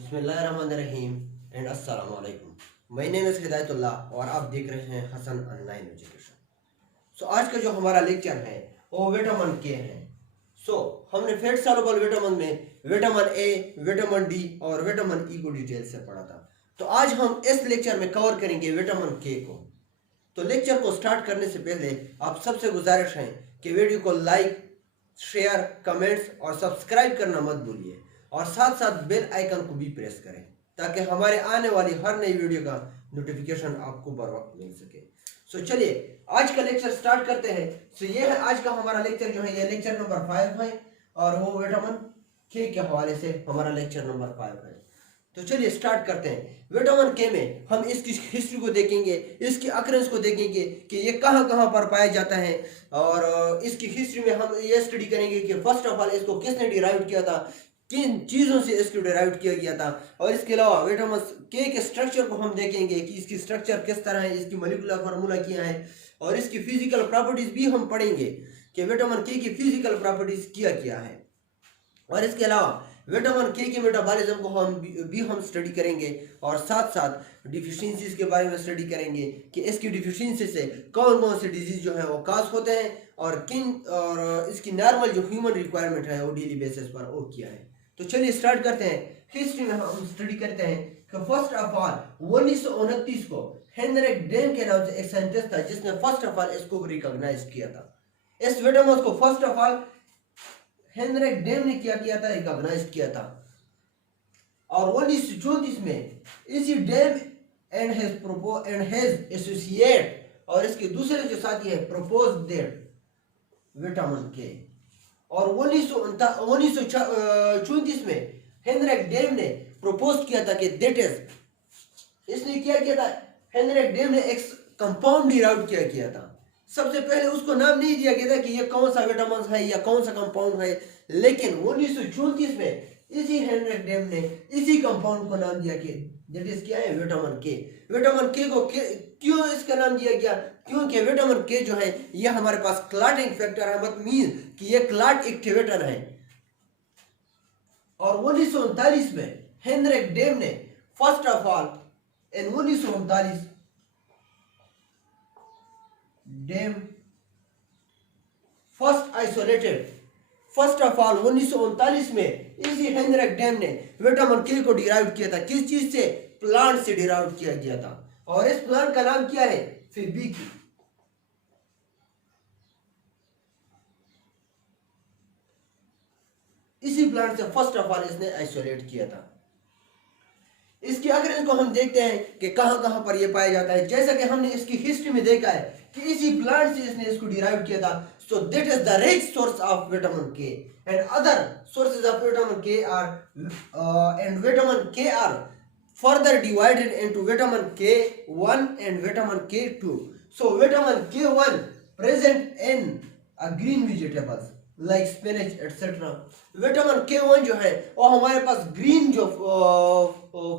बिस्मिल्लाहिर्रहमानिर्रहीम एंड अस्सलाम वालेकुम। माय नेम इज़ हिदायतुल्लाह और आप देख रहे हैं हसन ऑनलाइन एजुकेशन। आज का जो हमारा लेक्चर है वो विटामिन के है। हमने फेट सॉल्युबल विटामिन में विटामिन ए, विटामिन डी और विटामिन ई को डिटेल से पढ़ा था। तो आज हम इस लेक्चर में कवर करेंगे विटामिन के को। तो लेक्चर को स्टार्ट करने से पहले आप सबसे गुजारिश है कि वीडियो को लाइक, शेयर, कमेंट्स और सब्सक्राइब करना मत भूलिए और साथ साथ बेल आइकन को भी प्रेस करें ताकि हमारे आने वाली हर नई वीडियो का नोटिफिकेशन आपको बर वक्त मिल सके। चलिए आज का लेक्चर स्टार्ट करते हैं। ये है आज का हमारा लेक्चर जो है, ये लेक्चर नंबर 5 है और वो विटामिन के हवाले से हमारा लेक्चर नंबर 5 है। तो चलिए स्टार्ट करते हैं। विटामिन के में हम इसकी हिस्ट्री को देखेंगे, इसकी अकरेंस को देखेंगे कि ये कहाँ कहाँ पर पाया जाता है और इसकी हिस्ट्री में हम ये स्टडी करेंगे कि फर्स्ट ऑफ ऑल इसको किसने डिराइव किया था, किन चीज़ों से इसको डिराइव किया गया था। और इसके अलावा विटामिन के स्ट्रक्चर को हम देखेंगे कि इसकी स्ट्रक्चर किस तरह है, इसकी मॉलिक्यूलर फार्मूला क्या है और इसकी फिजिकल प्रॉपर्टीज भी हम पढ़ेंगे कि विटामिन के की फिजिकल प्रॉपर्टीज क्या है। और इसके अलावा विटामिन के के मेटाबॉलिज्म को हम स्टडी करेंगे और साथ साथ डिफिशियंसीज के बारे में स्टडी करेंगे कि इसकी डिफिशियंसी से कौन कौन से डिजीज जो है वो काज होते हैं और इसकी नॉर्मल जो ह्यूमन रिक्वायरमेंट है वो डेली बेसिस पर वो क्या है। तो चलिए स्टार्ट करते हैं। हिस्ट्री में हम स्टडी करते हैं कि फर्स्ट ऑफ ऑल 1929 को हेनरिक डेम के नाम से एक साइंटिस्ट था जिसने फर्स्ट ऑफ ऑल इसको रिकॉग्नाइज किया था। इस विटामिन को first of all Henrik Dam ने क्या किया था, रिकॉग्नाइज किया था। और 1934 में इसी डेम एंड हिज एसोसिएट और इसके दूसरे जो साथी है प्रपोज दैट विटामिन के। और 1934 में हेनरिक डेम ने प्रपोज किया था कि दैट इज, इसने क्या किया था, हेनरिक डेम ने एक कंपाउंड डिराइव किया था। सबसे पहले उसको नाम नहीं दिया गया था कि ये कौन सा विटामिन है या कौन सा कंपाउंड है, लेकिन 1934 में इसी हेनरिक डेम ने इसी कंपाउंड को नाम दिया कि दैट इज क्या है, विटामिन के। विटामिन के को क्यों इसका नाम दिया गया, क्योंकि विटामिन के जो है ये हमारे पास क्लॉटिंग फैक्टर है, मतलब मीन कि ये क्लॉट एक्टिवेटर है। और 1939 में हेनरिक डेम ने first of all in 1939 Dam first of all 1939 में इसी हेनरिक डेम ने विटामिन के को डिराइव किया था। किस चीज से, प्लांट से डिराइव किया गया था। और इस प्लांट का नाम क्या है, फिबीकी। इसी प्लांट से फर्स्ट ऑफ ऑल इसने आइसोलेट किया था। इसकी अगर को हम देखते हैं कि कहां कहां पर यह पाया जाता है, जैसा कि हमने इसकी हिस्ट्री में देखा है कि इसी प्लांट से इसने इसको डिराइव किया था। So that is the rich source of vitamin K and other sources of vitamin K are further divided into vitamin K1 and vitamin K2. So vitamin K1 present in green vegetables like spinach etc. Vitamin K1 जो है वो हमारे पास green जो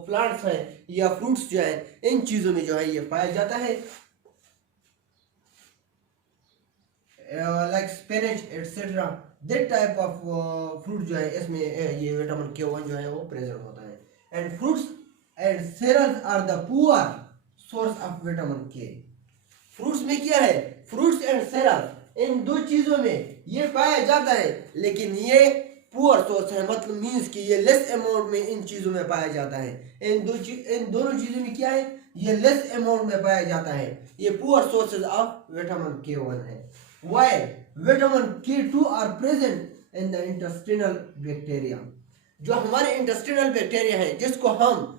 plants हैं या fruits जो है इन चीजों में जो है ये पाया जाता है, like spinach etcetera. That type of fruit जो है इसमें ये विटामिन K1 जो है वो प्रेजेंट होता है। And fruits and cereals are the poor source of vitamin K. Fruits में क्या है, फ्रूट्स एंड cereals इन दो चीजों में ये पाया जाता है, लेकिन ये पुअर सोर्स है, मतलब मींस कि ये लेस अमाउंट में इन चीजों में पाया जाता है। इन दोनों चीजों में क्या है, ये लेस अमाउंट में पाया जाता है। ये poor sources of vitamin K1 है। While vitamin K2 are present in the intestinal bacteria. जो हमारे इंटेस्टिनल बैक्टीरिया है जिसको हम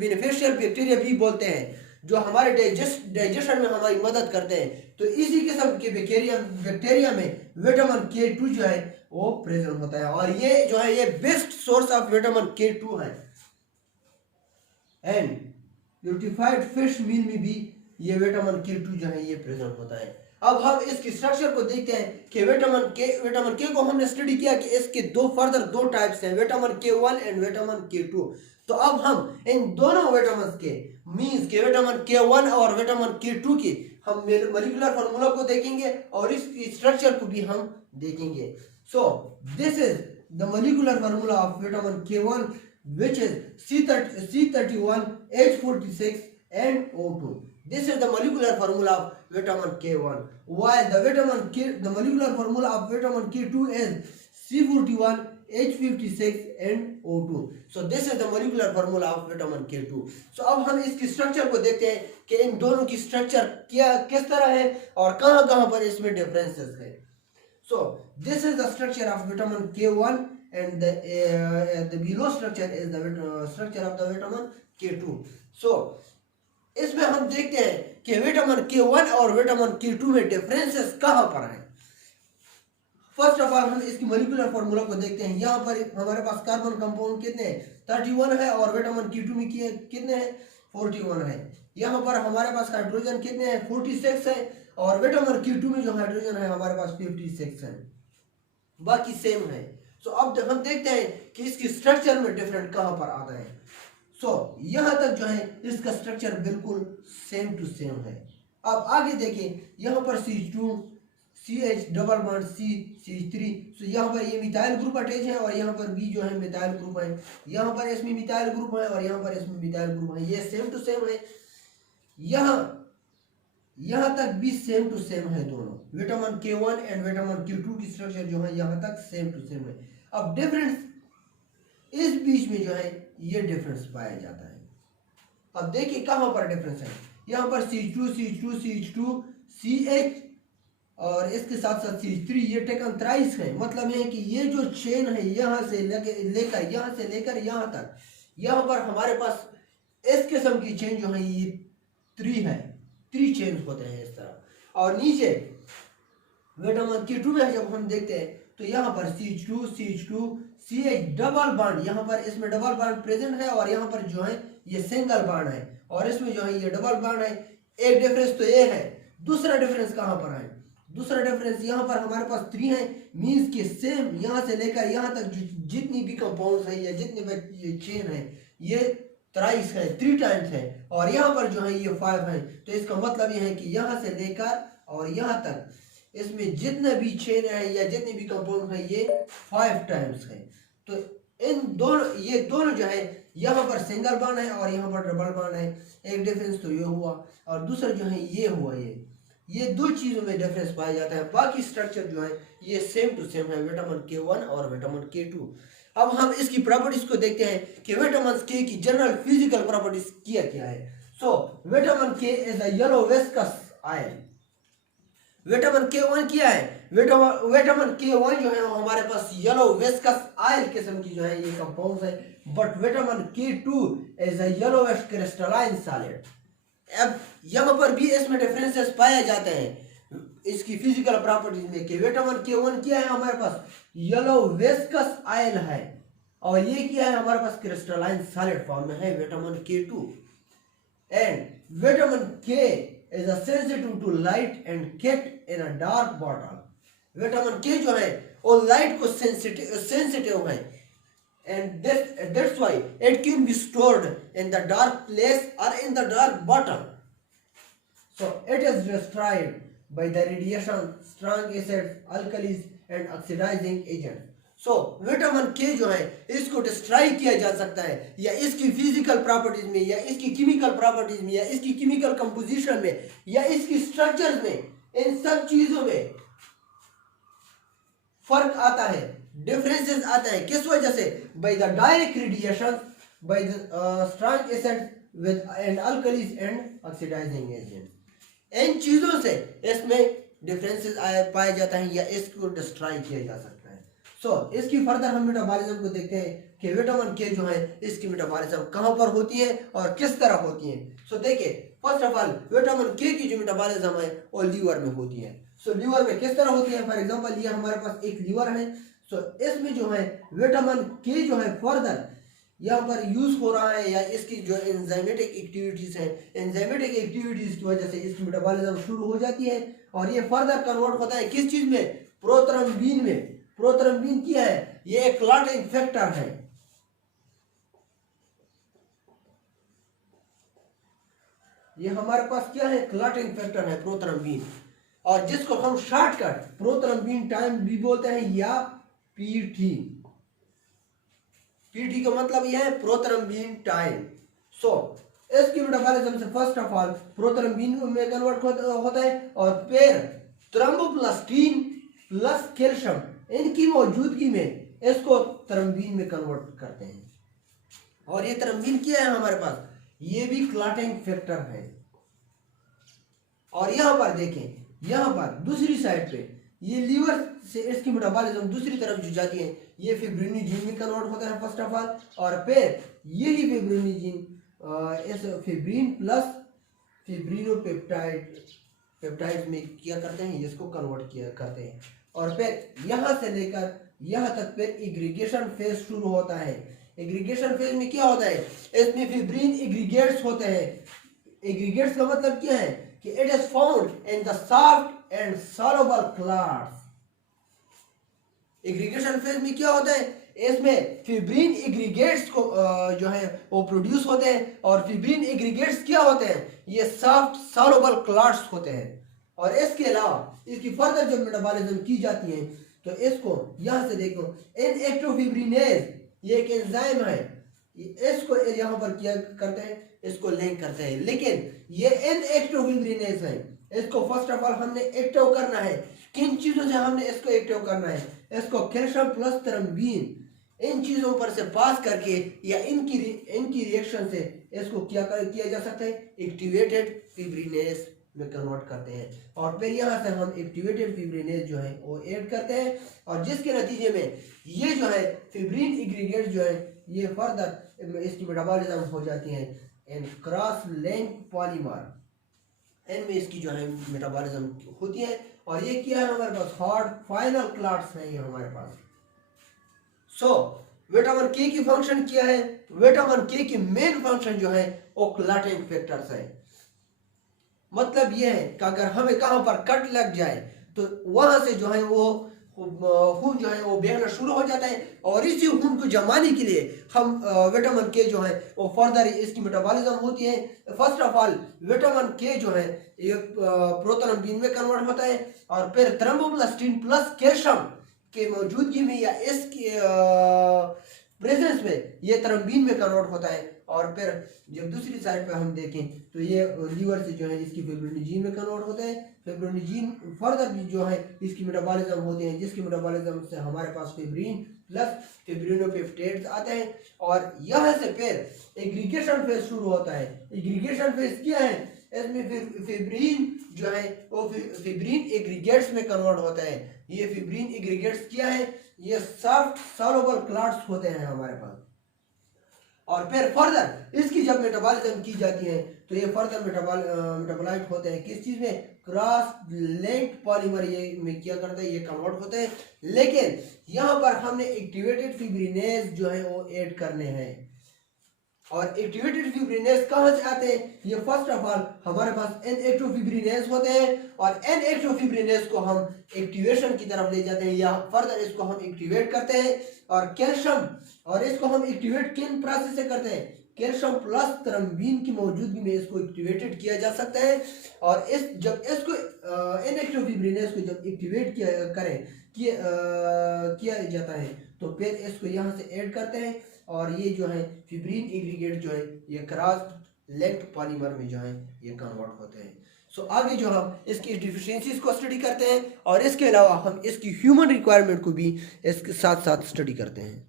बेनिफिशियल बैक्टीरिया भी बोलते हैं, जो हमारे डाइजेशन में हमारी मदद करते हैं, तो इसी किस्म के बैक्टीरिया में विटामिन K2 जो है वो प्रेजेंट होता है। और ये जो है ये best source of vitamin K2 है। एंड ब्यूटिफाइड फिश मील में भी ये विटामिन K2 जो है ये प्रेजेंट होता है। अब हम इसकी स्ट्रक्चर को देखते हैं कि विटामिन के को हमने स्टडी किया कि इसके फर्दर दो टाइप्स हैं, vitamin K1 and vitamin K2। तो अब हम इन दोनों विटामिन के मींस के विटामिन K1 और विटामिन K2 की हम मॉलिक्यूलर फार्मूला को देखेंगे और इसकी स्ट्रक्चर को भी हम देखेंगे। So this is the molecular formula of vitamin K1, which is C31, H46 and O2. This is the molecular formula of vitamin K1. While the molecular formula of vitamin K2 is C41, H56 and O2. So this is the molecular formula of vitamin K2. So अब हम इसकी structure को देखते हैं कि इन दोनों की structure क्या किस तरह है और कहाँ-कहाँ पर इसमें डिफरेंसेस है. So this is the structure of vitamin K1 and the below structure is the structure of the vitamin K2. So इसमें हम देखते हैं कि विटामिन K1 और विटामिन K2 में डिफरेंसेस कहाँ पर हैं. फर्स्ट ऑफ ऑल हम इसकी मॉलिक्यूलर फार्मूला को देखते हैं. यहाँ पर हमारे पास कार्बन कंपाउंड कितने हैं 31 है और विटामिन K2 में कितने हैं 41 है. यहाँ पर हमारे पास हाइड्रोजन कितने हैं 46 है और विटामिन K2 में जो हाइड्रोजन है हमारे पास 56 है, बाकी सेम है. सो अब हम देखते हैं कि इसकी स्ट्रक्चर में डिफरेंट कहाँ पर आता है. सो यहाँ तक जो है इसका स्ट्रक्चर बिल्कुल सेम टू सेम है. अब आगे देखें, यहाँ पर CH2 CH double bond CH3. सो यहाँ पर ये मिथाइल ग्रुप अटैच है और यहाँ पर भी जो है मिथाइल ग्रुप है. यहाँ पर इसमें मिथाइल ग्रुप है और यहाँ पर इसमें मिथाइल ग्रुप है. ये सेम टू सेम है. यहाँ तक भी सेम टू सेम है दोनों. Vitamin K1 and vitamin K2 की स्ट्रक्चर जो है यहाँ तक सेम टू सेम है. अब डिफरेंस इस बीच में जो है ये डिफरेंस पाया जाता है. अब देखिए कहाँ पर डिफरेंस है. यहाँ पर CH2 CH और इसके साथ साथ CH3 ये टेकन थ्राइस है. मतलब ये है कि ये जो चेन है यहाँ से लेकर यहाँ तक, यहाँ पर हमारे पास इस किस्म की चेन जो है ये 3 चेन होते हैं इस तरह. और नीचे विटामिन K2 में जब हम देखते हैं तो यहाँ पर CH2 CH डबल बॉन्ड, यहाँ पर इसमें डबल बॉन्ड प्रेजेंट है और यहाँ पर जो है ये सिंगल बॉन्ड है और इसमें जो है ये डबल बॉन्ड है. एक डिफरेंस तो ये है. दूसरा डिफरेंस कहाँ पर है. दूसरा डिफरेंस यहाँ पर हमारे पास 3 है. मीन्स के सेम यहाँ से लेकर यहाँ तक जितनी भी कंपाउंड्स है या जितने भी चेन है ये थ्राइस है, 3 टाइम्स है और यहाँ पर जो है ये 5 है. तो इसका मतलब ये है कि यहाँ से लेकर और यहाँ तक इसमें जितने भी चेन है या जितने भी कंपाउंड है ये 5 टाइम्स है. तो इन दोनों ये दोनों जो है यहाँ पर सिंगल बॉन्ड है और यहाँ पर डबल बॉन्ड है. एक डिफरेंस तो ये हुआ और दूसरा जो है ये हुआ. ये 2 चीज़ों में डिफरेंस पाया जाता है. बाकी स्ट्रक्चर जो है ये सेम टू सेम है विटामिन K1 और विटामिन K2. अब हम इसकी प्रॉपर्टीज को देखते हैं कि विटामिन K की जनरल फिजिकल प्रॉपर्टीज क्या है. So vitamin K is a yellow viscous ion. Vitamin K1 क्या है. विटामिन K1 जो है हमारे पास येलो विस्कस आयल किस्म की जो है ये कंपाउंड है. But vitamin K2 is a yellowish crystalline solid. अब यहाँ पर भी इसमें डिफरेंसेस पाए जाते हैं इसकी फिजिकल प्रॉपर्टीज में कि विटामिन K1 क्या है हमारे पास येलो विस्कस आयल है और ये क्या है हमारे पास क्रिस्टलाइन सॉलिड फॉर्म में है vitamin K2. And vitamin K is a sensitive to light and kept in a dark bottle. Vitamin K जो है वो लाइट को सेंसिटिव है and that's why it can be stored in the dark place or in the dark bottle. So it is destroyed by the radiation, strong acids, alkalis and oxidizing agents. So vitamin K जो है इसको destroy किया जा सकता है या इसकी physical properties में या इसकी केमिकल प्रॉपर्टीज में या इसकी केमिकल कंपोजिशन में या इसकी स्ट्रक्चर्स में, इन सब चीजों में फर्क आता है, डिफरेंसेस आता है. किस वजह से? By the direct radiation, by the strong acid with and alkalis and oxidising agent. इन चीजों से इसमें डिफरेंसेस पाया जाता है या इसको डिस्ट्रॉय किया जा सकता है. सो इसकी फर्दर हम मेटाबॉलिज्म को देखते हैं कि विटामिन K जो है इसकी मेटाबॉलिज्म कहाँ पर होती है और किस तरह होती है. सो देखिए, first of all vitamin K की जो मेटाबॉलिज्म है वो लीवर में होती है. सो लीवर में किस तरह होती है? फॉर एग्जांपल ये हमारे पास एक लीवर है. सो इसमें जो है विटामिन K जो है फर्दर यहाँ पर यूज हो रहा है या इसकी जो एंजाइमेटिक एक्टिविटीज है, एंजाइमेटिक एक्टिविटीज की वजह से इसकी मेटाबॉलिज्म शुरू हो जाती है और ये फर्दर कन्वर्ट होता है किस चीज में? प्रोथ्रम्बिन में. प्रोथ्रम्बिन क्या है? ये एक क्लॉटिंग फैक्टर है. ये हमारे पास क्या है? क्लॉटिंग फैक्टर है प्रोथ्रम्बिन, और जिसको हम शॉर्टकट प्रोथ्रम्बिन टाइम भी बोलते हैं या PT. पीटी का मतलब यह है प्रोथ्रम्बिन टाइम। सो इसकी मेटाबॉलिज्म से फर्स्ट ऑफ ऑल प्रोथ्रम्बिन में कन्वर्ट होता है और फिर थ्रोम्बोप्लास्टिन प्लस कैल्शियम इनकी मौजूदगी में इसको थ्रोम्बिन में कन्वर्ट करते हैं। और ये थ्रोम्बिन क्या है हमारे पास, ये भी क्लॉटिंग फैक्टर है। और यहां पर देखें, यहां पर दूसरी साइड पे ये लीवर से इसकी मेटाबॉलिज्म दूसरी तरफ जो जाती है, ये फिब्रिनोजन में कन्वर्ट होता है फर्स्ट ऑफ ऑल, और फिर यही फिब्रिनोजन इस फिब्रिन प्लस फिब्रिनोपेप्टाइड में क्या करते हैं, इसको कन्वर्ट किया करते हैं। और फिर यहां से लेकर यहां तक फिर एग्रीगेशन फेज शुरू होता है। एग्रीगेशन फेज में क्या होता है, इसमें फिब्रिन एग्रीगेट्स होते हैं। एग्रीगेट्स का मतलब क्या है कि it is found in the soft and soluble clots. Aggregation phase में क्या होता है, इसमें फिब्रिन एग्रीगेट्स को जो है वो प्रोड्यूस होते हैं। और फिब्रिन एग्रीगेट्स क्या होते हैं, ये सॉफ्ट सॉल्युबल क्लॉट्स होते हैं। और इसके अलावा इसकी फर्दर जब मेटाबॉलिज्म की जाती है तो इसको यहां से देखो, इनएक्टिवफिब्रिनेज ये एक एंजाइम है, इसको यहां पर क्या करते हैं, इसको लिंक करते हैं। लेकिन ये इनएक्टिवफिब्रिनेज है, इसको फर्स्ट ऑफ ऑल हमने एक्टिव करना है। किन चीजों से हमने इसको एक्टिव करना है, इसको कैल्शियम प्लस थ्रोम्बिन इन चीजों पर से पास करके या इनकी रिएक्शन से इसको क्या किया जा सकता है, एक्टिवेटेड फिब्रिनेज में कन्वर्ट करते हैं। और फिर यहाँ से हम एक्टिवेटेड फिब्रिनेज जो है वो ऐड करते हैं, और जिसके नतीजे में ये जो है फिब्रिन एग्रीगेट जो है ये फर्दर इसकी मेटाबॉलिज्म हो जाती है इन क्रॉस लिंक पॉलीमर, इनमें इसकी जो है मेटाबॉलिज्म होती है। और ये क्या है हमारे पास, हार्ड फाइनल क्लॉट्स है ये हमारे पास। सो विटामिन के की फंक्शन क्या है, विटामिन के की मेन फंक्शन जो है वो क्लॉटिंग फैक्टर्स है। मतलब ये है कि अगर हमें कहां पर कट लग जाए तो वहां से जो है वो खून जो है वो बहना शुरू हो जाता है, और इसी खून को जमाने के लिए हम विटामिन के जो है वो फर्दर इसकी मेटाबॉलिज्म होती है। फर्स्ट ऑफ ऑल विटामिन के जो है ये प्रोथ्रोम्बिन में कन्वर्ट होता है, और फिर थ्रोम्बोप्लास्टिन प्लस कैल्शियम के मौजूदगी में या इसकी प्रेजेंस में ये थ्रोम्बिन में कन्वर्ट होता है। और फिर जब दूसरी साइड पे हम देखें तो ये लीवर से जो है इसकी फिब्रिनोजन में कन्वर्ट होते हैं। फिब्रिनोजन फर्दर जो है इसकी मेटाबॉलिज्म होते हैं, जिसकी मेटाबॉलिज्म से हमारे पास फिब्रिन प्लस फिब्रिनोपेप्टाइड्स आते हैं। और यहाँ से फिर एग्रीगेशन फेज शुरू होता है। एग्रीगेशन फेज क्या है, इसमें फिब्रिन जो है वो फिब्रिन एग्रीगेट्स में कन्वर्ट होता है। ये फिब्रिन एग्रीगेट्स क्या है, ये सॉफ्ट सॉल्युबल क्लॉट्स होते हैं हमारे पास। और फिर फर्दर इसकी जब मेटाबॉलिज्म की जाती है तो ये फर्दर मेटाबोलाइट होते हैं किस चीज में, क्रॉस लिंक्ड पॉलीमर ये में क्या करते हैं, ये कन्वर्ट होते हैं। लेकिन यहाँ पर हमने एक्टिवेटेड फिब्रिनेज जो है वो ऐड करने हैं। और एक्टिवेटेड फिब्रिनेज कहाँ से आते हैं, ये फर्स्ट ऑफ ऑल हमारे पास इनएक्टिव फिब्रिनेज होते हैं, और इनएक्टिव फिब्रिनेज को हम एक्टिवेशन की तरफ ले जाते हैं या फर्दर इसको हम एक्टिवेट करते हैं। और कैल्शियम, और इसको हम एक्टिवेट किन प्रोसेस से करते हैं, कैल्शियम प्लस थ्रोम्बिन की मौजूदगी में इसको एक्टिवेटेड किया जा सकता है। और इस जब इसको इनएक्टिव फिब्रिनेज को जब एक्टिवेट किया जाता है तो फिर इसको यहाँ से ऐड करते हैं, और ये जो है फिब्रिन एग्रीगेट जो है ये क्रॉस लिंक्ड पॉलीमर में जो है ये कन्वर्ट होते हैं। सो आगे जो हम इसकी डिफिशियंसीज को स्टडी करते हैं, और इसके अलावा हम इसकी ह्यूमन रिक्वायरमेंट को भी इसके साथ साथ स्टडी करते हैं।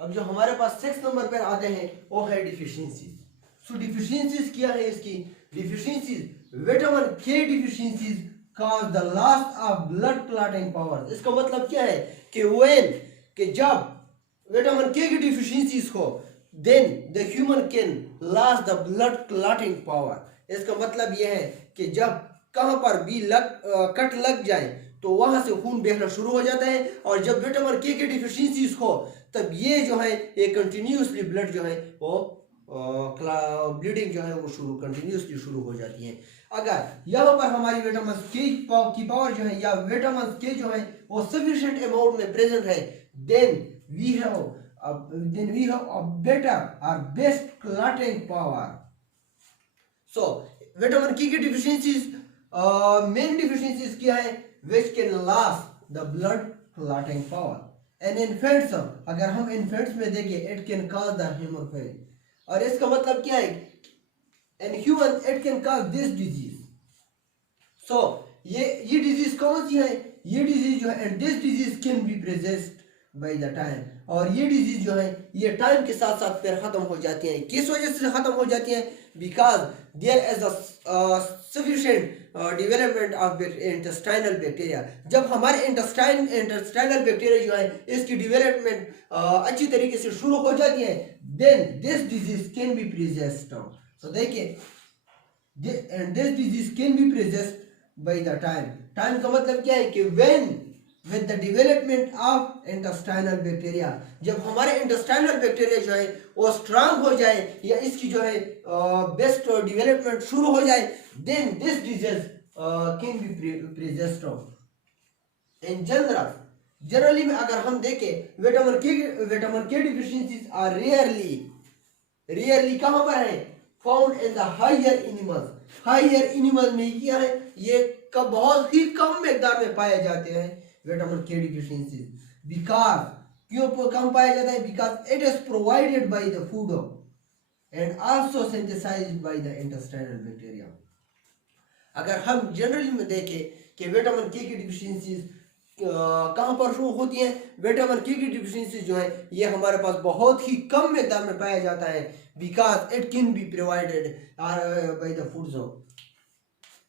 अब जो हमारे पास 6 नंबर पर आते हैं वो है डिफिशियंसीज। सो डिफिशियंसीज क्या है इसकी, डिफिशियंसीज विटामिन के deficiencies cause the loss of blood clotting power. इसका मतलब क्या है कि जब विटामिन के की डिफिशियंसीज हो then the human can loss the blood clotting power. इसका मतलब यह है कि जब कहां पर भी कट लग जाए तो वहां से खून बहना शुरू हो जाता है, और जब विटामिन के की डिफिशियंसीज हो तब ये जो है ये कंटिन्यूसली ब्लड जो है वो ब्लीडिंग जो है वो कंटिन्यूसली शुरू हो जाती है। अगर यहाँ पर हमारी विटामिन के की पावर जो है या विटामिन के जो है वो सफिशिएंट अमाउंट में प्रेजेंट है, then we have a better or best clotting power. So vitamin K की deficiencies main deficiencies क्या है, which can lose the blood clotting power. In infants, अगर हम इन्फेंट्स में देखें, it can cause the haemorrhage, और इसका मतलब क्या है, in human it can cause this disease. So ये डिजीज कौन सी है, ये डिजीज जो है, and this disease can be present by the time, और ये डिजीज जो है ये टाइम के साथ साथ फिर खत्म हो जाती है। किस वजह से खत्म हो जाती है, because there is a sufficient development of intestinal bacteria. जब हमारे इंटेस्टाइनल बैक्टीरिया जो है इसकी डेवलपमेंट अच्छी तरीके से शुरू हो जाती है, then this disease can be present. तो देखिए, and this disease can be possessed by the time। Time का मतलब क्या है कि when with the development of intestinal bacteria, जब हमारे intestinal bacteria जो है वो strong हो जाए या इसकी जो है best development शुरू हो जाए, then this disease can be possessed in general। Generally में अगर हम देखें, विटामिन के डिफिशियंसीज आर रेयरली कहाँ पर है, found in the higher animals. Higher animal में क्या है, ये बहुत ही कम मिकदार में पाए जाते हैं विटामिन के डिफिशियंसीज। बिकॉज क्यों कम पाया जाता है, because it is provided by the food and also synthesized by the intestinal bacteria. अगर हम जनरली में देखें कि विटामिन के की डिफिशियंसीज कहाँ पर शुरू होती है, विटामिन के की डिफिशियंसी जो है ये हमारे पास बहुत ही कम मिकदार में पाया जाता है, because it can be provided by the food zone.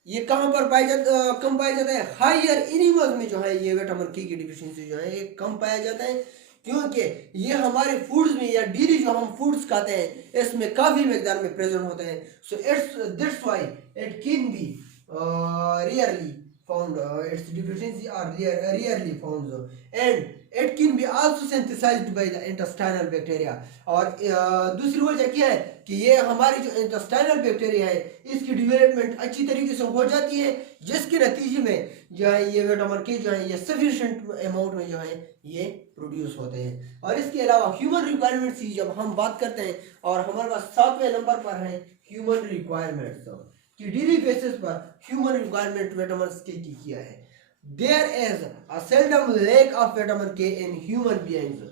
ये कहाँ पर कम पाया जाता है, हायर एनिमल्स में जो है ये विटामिन के की डिफिशियंसी जो है ये कम पाया जाता है, क्योंकि ये हमारे फूड्स में या डेली जो हम फूड्स खाते हैं इसमें काफ़ी मिकदार में प्रेजेंट होते हैं। So it's that's why it can be rarely found, its deficiency are rarely found, and it can be also synthesized by the intestinal bacteria। और दूसरी वजह क्या है कि ये हमारी जो इंटेस्टाइनल बैक्टीरिया है इसकी डेवलपमेंट अच्छी तरीके से हो जाती है, जिसके नतीजे में जो है ये विटामिन के जो है ये सफिशिएंट अमाउंट में जो है ये प्रोड्यूस होते हैं। और इसके अलावा ह्यूमन रिक्वायरमेंट्स की जब हम बात करते हैं, और हमारे पास 7वें नंबर पर है ह्यूमन रिक्वायरमेंट्स कि डेली बेसिस पर ह्यूमन रिक्वायरमेंट विटामिन के की किया है। There is a seldom lack of vitamin K in human beings.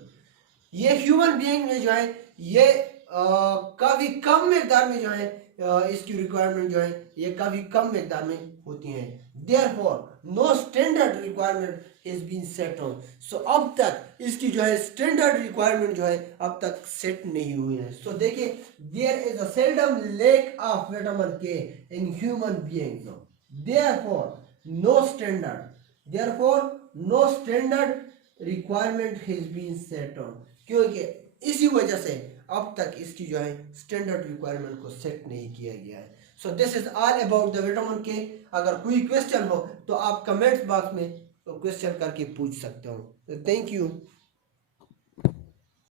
ये ह्यूमन बीइंग में जो है ये काफ़ी कम मिकदार में जो है इसकी रिक्वायरमेंट जो है ये काफ़ी कम मिकदार में होती हैं। Therefore no standard requirement is been set on. So अब तक इसकी जो है स्टैंडर्ड रिक्वायरमेंट जो है अब तक सेट नहीं हुई है। सो देखिए, there is a seldom lack of vitamin K in human beings, therefore no standard requirement has been set on, क्योंकि इसी वजह से अब तक इसकी जो है स्टैंडर्ड रिक्वायरमेंट को सेट नहीं किया गया है। So this is all about the vitamin के। अगर कोई क्वेश्चन हो तो आप कमेंट्स बॉक्स में क्वेश्चन करके पूछ सकते हो। Thank you.